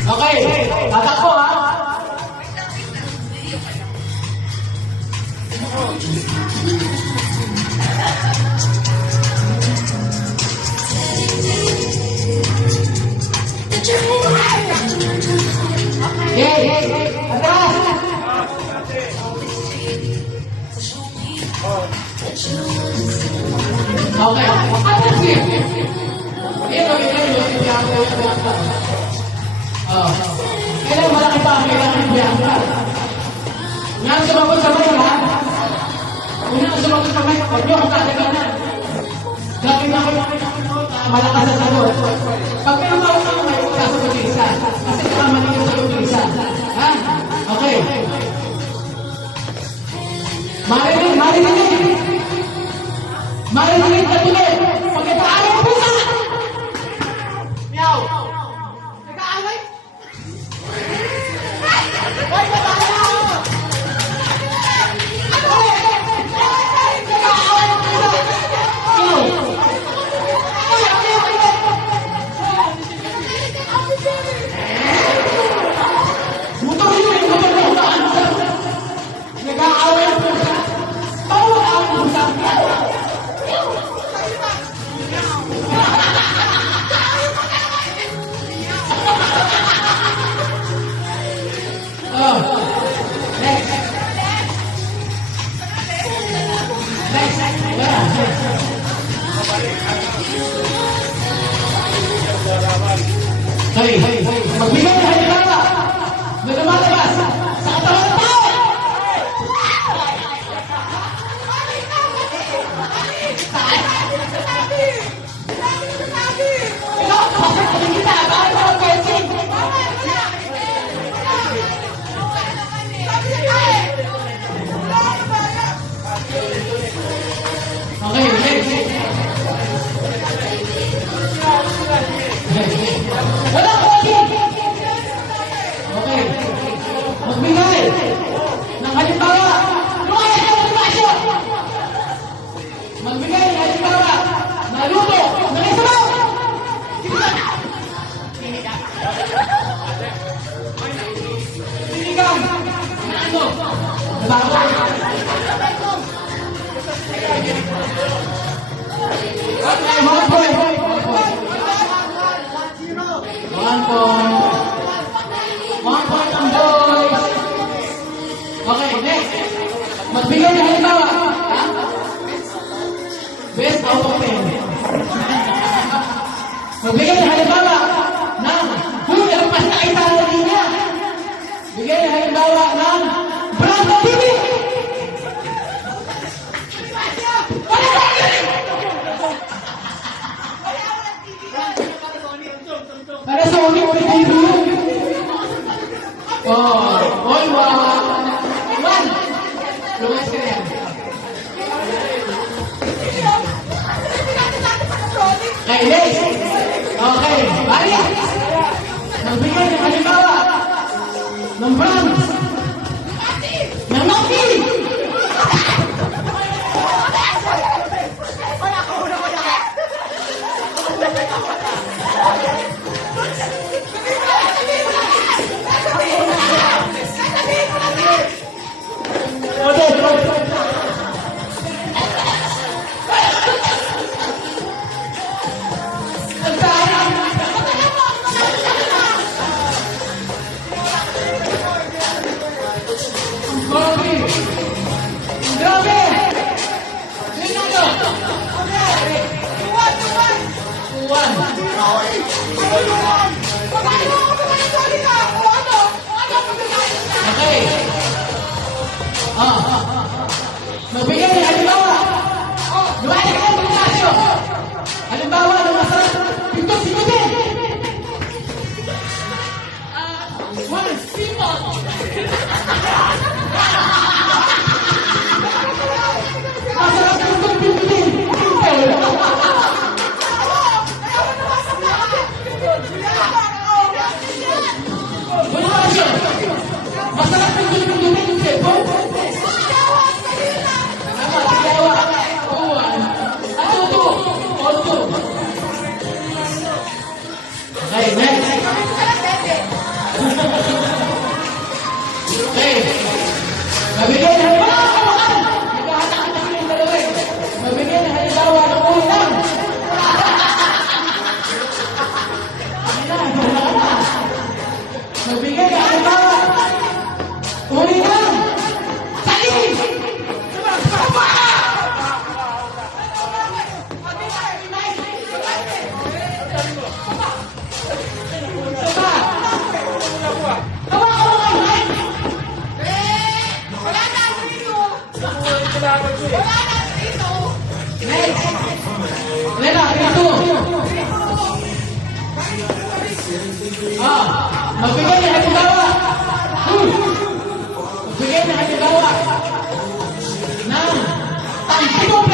Okay, tatakbo ha. Okay, atras. Okay, atras din. Ito, kailan malaki pa ang kailangan biyangka? Unang sumagot sa may ha? Unang sumagot sa may, huwag nyo ang tataganan. Dati na kayo malakas sa sagot. Pag may umawag ka may sasagot yung isa. Kasi kamali yung sagot yung isa. Ha? Okay. Marinig na tuloy. Pagkataalan mo pusa! Meow! Nag-aaway? Ay, matala ako! Nag-aaway mo pusa! Meow! Motor yun! Motor na hulaan! Nag-aaway mo pusa! Bawal ang pusa! Hey, magbigay na halimbawa na lumalabas sa katawan ng tao. Ikaw, pasok kita, bakit mo ang fencing? Okay, wala ko din. Okay. Magbigay ng halimbawa. Lumayas ka ng pasyo. Magbigay ng halimbawa na luto na isabaw. Sinigang. Ano? Bago. One point ang boys. Okay, next. Magbigay ng halimbawa. Best out of 10. Magbigay ng halimbawa ng lampas na itala niya. Bigay ng halimbawa ng Bravo TV. Para sa ulit ko TV yun. All one. Lumas ka yan. Okay, next. Okay, Maria. Nagbigay ng halimbawa ng brand ng Noki. Okay. Magbigay ng halimbawa. Lumayas ka ng pagkasyo. Halimbawa ng masarap. Pinto-sikutin. One, simple. Masarap pinto-sikutin. Masarap pinto-sikutin. Okay, next. Magbigay ng halimbawa. Magbigay ng halimbawa ng tangkibong